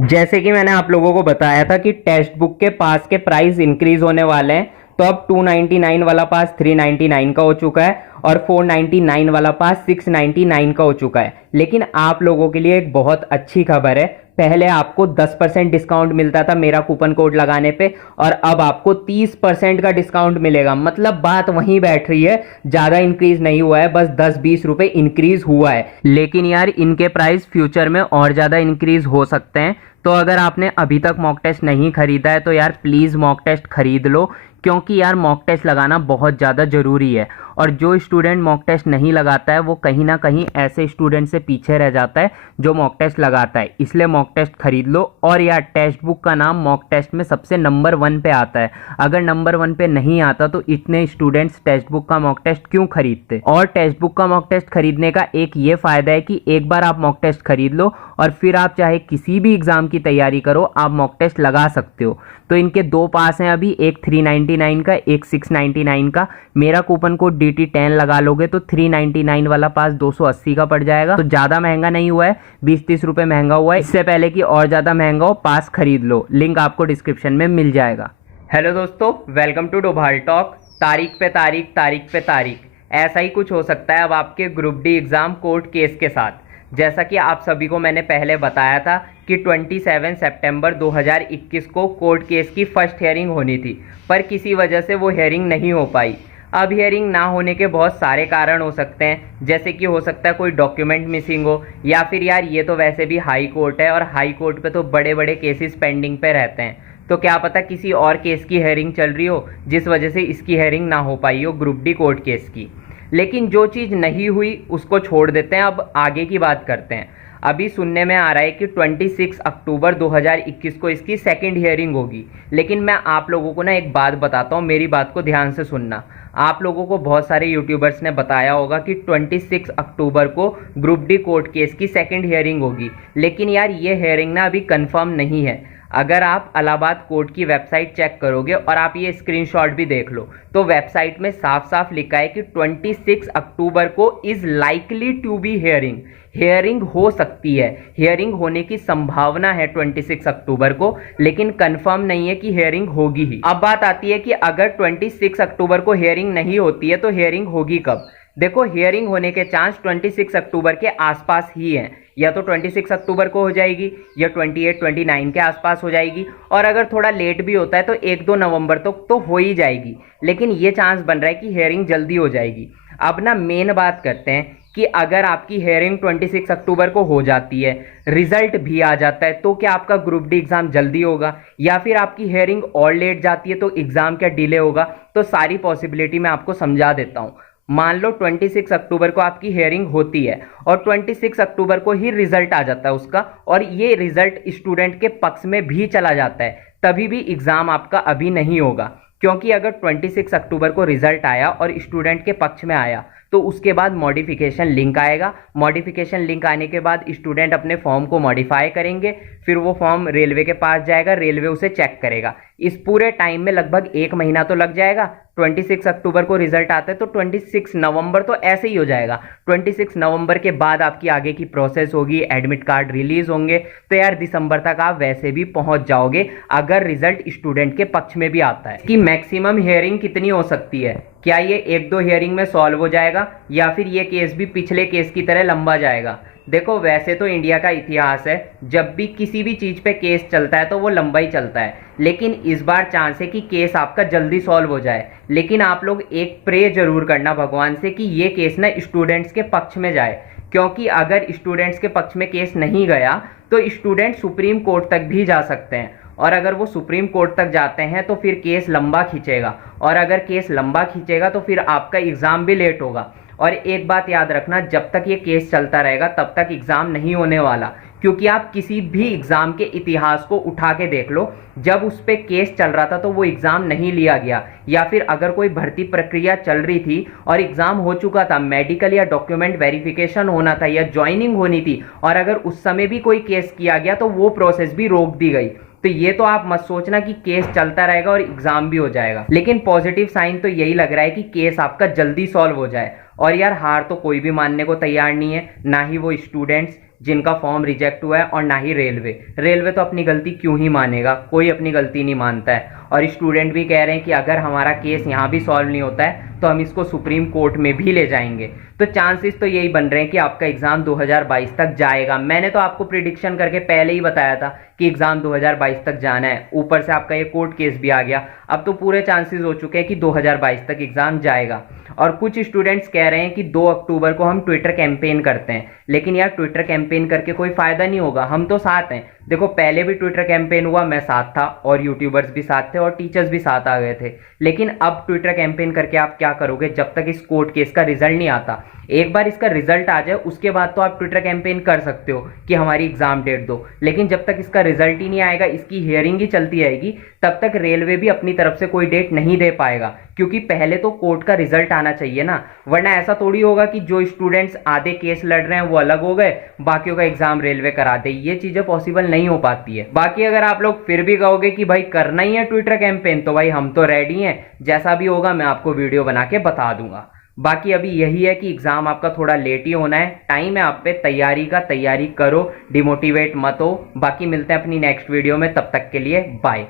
जैसे कि मैंने आप लोगों को बताया था कि टेक्स्ट बुक के पास के प्राइस इंक्रीज होने वाले हैं। तो अब 299 वाला पास 399 का हो चुका है और 499 वाला पास 699 का हो चुका है। लेकिन आप लोगों के लिए एक बहुत अच्छी खबर है। पहले आपको 10% डिस्काउंट मिलता था मेरा कूपन कोड लगाने पे, और अब आपको 30% का डिस्काउंट मिलेगा। मतलब बात वहीं बैठ रही है, ज़्यादा इंक्रीज नहीं हुआ है, बस 10-20 रुपए इंक्रीज हुआ है। लेकिन यार इनके प्राइस फ्यूचर में और ज़्यादा इंक्रीज हो सकते हैं। तो अगर आपने अभी तक मॉक टेस्ट नहीं खरीदा है तो यार प्लीज़ मॉक टेस्ट खरीद लो, क्योंकि यार मॉक टेस्ट लगाना बहुत ज़्यादा ज़रूरी है। और जो स्टूडेंट मॉक टेस्ट नहीं लगाता है वो कहीं ना कहीं ऐसे स्टूडेंट से पीछे रह जाता है जो मॉक टेस्ट लगाता है। इसलिए मॉक टेस्ट खरीद लो। और यार टेक्स्ट बुक का नाम मॉक टेस्ट में सबसे नंबर 1 पे आता है। अगर नंबर 1 पे नहीं आता तो इतने स्टूडेंट्स टेक्स्ट बुक का मॉक टेस्ट क्यों खरीदते। और टेक्स्ट बुक का मॉक टेस्ट खरीदने का एक ये फ़ायदा है कि एक बार आप मॉक टेस्ट खरीद लो और फिर आप चाहे किसी भी एग्ज़ाम की तैयारी करो, आप मॉक टेस्ट लगा सकते हो। तो इनके दो पास हैं अभी, एक 399 का, एक 699 का। मेरा कूपन कोड DT10 लगा लोगे तो 399 वाला पास 280 का पड़ जाएगा। तो ज़्यादा महंगा नहीं हुआ है, 20-30 रुपये महंगा हुआ है। इससे पहले कि और ज़्यादा महंगा हो, पास खरीद लो। लिंक आपको डिस्क्रिप्शन में मिल जाएगा। हेलो दोस्तों, वेलकम टू डोभाल टॉक। तारीख पे तारीख, तारीख पे तारीख, ऐसा ही कुछ हो सकता है अब आपके group D exam court case के साथ। जैसा कि आप सभी को मैंने पहले बताया था कि 27 सितंबर 2021 को कोर्ट केस की फर्स्ट हियरिंग होनी थी, पर किसी वजह से वो हियरिंग नहीं हो पाई। अब हियरिंग ना होने के बहुत सारे कारण हो सकते हैं, जैसे कि हो सकता है कोई डॉक्यूमेंट मिसिंग हो, या फिर यार ये तो वैसे भी हाई कोर्ट है और हाई कोर्ट पे तो बड़े बड़े केसेस पेंडिंग पे रहते हैं। तो क्या पता किसी और केस की हियरिंग चल रही हो जिस वजह से इसकी हियरिंग ना हो पाई हो, ग्रुप डी कोर्ट केस की। लेकिन जो चीज़ नहीं हुई उसको छोड़ देते हैं, अब आगे की बात करते हैं। अभी सुनने में आ रहा है कि 26 अक्टूबर 2021 को इसकी सेकंड हियरिंग होगी। लेकिन मैं आप लोगों को ना एक बात बताता हूँ, मेरी बात को ध्यान से सुनना। आप लोगों को बहुत सारे यूट्यूबर्स ने बताया होगा कि 26 अक्टूबर को ग्रुप डी कोर्ट केस की सेकंड हियरिंग होगी, लेकिन यार ये हियरिंग ना अभी कंफर्म नहीं है। अगर आप इलाहाबाद कोर्ट की वेबसाइट चेक करोगे और आप ये स्क्रीनशॉट भी देख लो तो वेबसाइट में साफ साफ लिखा है कि 26 अक्टूबर को is likely to be hearing. Hearing हो सकती है, हियरिंग होने की संभावना है 26 अक्टूबर को, लेकिन कंफर्म नहीं है कि हियरिंग होगी ही। अब बात आती है कि अगर 26 अक्टूबर को हियरिंग नहीं होती है तो हियरिंग होगी कब। देखो, हियरिंग होने के चांस 26 अक्टूबर के आसपास ही हैं। या तो 26 अक्टूबर को हो जाएगी या 28-29 के आसपास हो जाएगी, और अगर थोड़ा लेट भी होता है तो 1-2 नवंबर तक तो हो ही जाएगी। लेकिन ये चांस बन रहा है कि हियरिंग जल्दी हो जाएगी। अब ना मेन बात करते हैं कि अगर आपकी हियरिंग 26 अक्टूबर को हो जाती है, रिजल्ट भी आ जाता है, तो क्या आपका ग्रुप डी एग्जाम जल्दी होगा, या फिर आपकी हियरिंग और लेट जाती है तो एग्जाम क्या डिले होगा। तो सारी पॉसिबिलिटी मैं आपको समझा देता हूँ। मान लो 26 अक्टूबर को आपकी हियरिंग होती है और 26 अक्टूबर को ही रिजल्ट आ जाता है उसका, और ये रिजल्ट स्टूडेंट के पक्ष में भी चला जाता है, तभी भी एग्जाम आपका अभी नहीं होगा। क्योंकि अगर 26 अक्टूबर को रिजल्ट आया और स्टूडेंट के पक्ष में आया तो उसके बाद मॉडिफिकेशन लिंक आएगा। मॉडिफिकेशन लिंक आने के बाद स्टूडेंट अपने फॉर्म को मॉडिफाई करेंगे, फिर वो फॉर्म रेलवे के पास जाएगा, रेलवे उसे चेक करेगा। इस पूरे टाइम में लगभग 1 महीना तो लग जाएगा। 26 अक्टूबर को रिजल्ट आता है तो 26 नवंबर तो ऐसे ही हो जाएगा। 26 नवंबर के बाद आपकी आगे की प्रोसेस होगी, एडमिट कार्ड रिलीज होंगे, तो यार दिसंबर तक आप वैसे भी पहुंच जाओगे अगर रिजल्ट स्टूडेंट के पक्ष में भी आता है। कि मैक्सिमम हियरिंग कितनी हो सकती है, क्या ये 1-2 हियरिंग में सॉल्व हो जाएगा या फिर ये केस भी पिछले केस की तरह लंबा जाएगा। देखो, वैसे तो इंडिया का इतिहास है, जब भी किसी भी चीज़ पे केस चलता है तो वो लंबा ही चलता है। लेकिन इस बार चांस है कि केस आपका जल्दी सॉल्व हो जाए। लेकिन आप लोग एक प्रे जरूर करना भगवान से कि ये केस ना स्टूडेंट्स के पक्ष में जाए, क्योंकि अगर स्टूडेंट्स के पक्ष में केस नहीं गया तो स्टूडेंट सुप्रीम कोर्ट तक भी जा सकते हैं, और अगर वो सुप्रीम कोर्ट तक जाते हैं तो फिर केस लंबा खींचेगा, और अगर केस लंबा खींचेगा तो फिर आपका एग्ज़ाम भी लेट होगा। और एक बात याद रखना, जब तक ये केस चलता रहेगा तब तक एग्ज़ाम नहीं होने वाला। क्योंकि आप किसी भी एग्ज़ाम के इतिहास को उठा के देख लो, जब उस पर केस चल रहा था तो वो एग्ज़ाम नहीं लिया गया, या फिर अगर कोई भर्ती प्रक्रिया चल रही थी और एग्ज़ाम हो चुका था, मेडिकल या डॉक्यूमेंट वेरिफिकेशन होना था या ज्वाइनिंग होनी थी, और अगर उस समय भी कोई केस किया गया तो वो प्रोसेस भी रोक दी गई। तो ये तो आप मत सोचना कि केस चलता रहेगा और एग्ज़ाम भी हो जाएगा। लेकिन पॉजिटिव साइन तो यही लग रहा है कि केस आपका जल्दी सॉल्व हो जाए। और यार हार तो कोई भी मानने को तैयार नहीं है, ना ही वो स्टूडेंट्स जिनका फॉर्म रिजेक्ट हुआ है, और ना ही रेलवे। रेलवे तो अपनी गलती क्यों ही मानेगा, कोई अपनी गलती नहीं मानता है। और स्टूडेंट भी कह रहे हैं कि अगर हमारा केस यहाँ भी सॉल्व नहीं होता है तो हम इसको सुप्रीम कोर्ट में भी ले जाएंगे। तो चांसेस तो यही बन रहे हैं कि आपका एग्जाम 2022 तक जाएगा। मैंने तो आपको प्रिडिक्शन करके पहले ही बताया था कि एग्जाम 2022 तक जाना है, ऊपर से आपका ये कोर्ट केस भी आ गया। अब तो पूरे चांसेस हो चुके हैं कि 2022 तक एग्जाम जाएगा। और कुछ स्टूडेंट्स कह रहे हैं कि 2 अक्टूबर को हम ट्विटर कैंपेन करते हैं, लेकिन यार ट्विटर कैंपेन करके कोई फायदा नहीं होगा। हम तो साथ हैं, देखो पहले भी ट्विटर कैंपेन हुआ, मैं साथ था और यूट्यूबर्स भी साथ थे और टीचर्स भी साथ आ गए थे। लेकिन अब ट्विटर कैंपेन करके आप क्या करोगे जब तक इस कोर्ट केस का रिजल्ट नहीं आता। एक बार इसका रिजल्ट आ जाए उसके बाद तो आप ट्विटर कैंपेन कर सकते हो कि हमारी एग्जाम डेट दो, लेकिन जब तक इसका रिजल्ट ही नहीं आएगा, इसकी हियरिंग ही चलती रहेगी, तब तक रेलवे भी अपनी तरफ से कोई डेट नहीं दे पाएगा। क्योंकि पहले तो कोर्ट का रिजल्ट आना चाहिए ना, वरना ऐसा थोड़ी होगा कि जो स्टूडेंट्स आधे केस लड़ रहे हैं वो अलग हो गए, बाकियों का एग्जाम रेलवे करा दे। ये चीजें पॉसिबल नहीं हो पाती है। बाकी अगर आप लोग फिर भी कहोगे कि भाई करना ही है ट्विटर कैंपेन, तो भाई हम तो रेडी हैं, जैसा भी होगा मैं आपको वीडियो बना के बता दूंगा। बाकी अभी यही है कि एग्जाम आपका थोड़ा लेट ही होना है, टाइम है आप पे तैयारी का, तैयारी करो, डिमोटिवेट मत हो। बाकी मिलते हैं अपनी नेक्स्ट वीडियो में, तब तक के लिए बाय।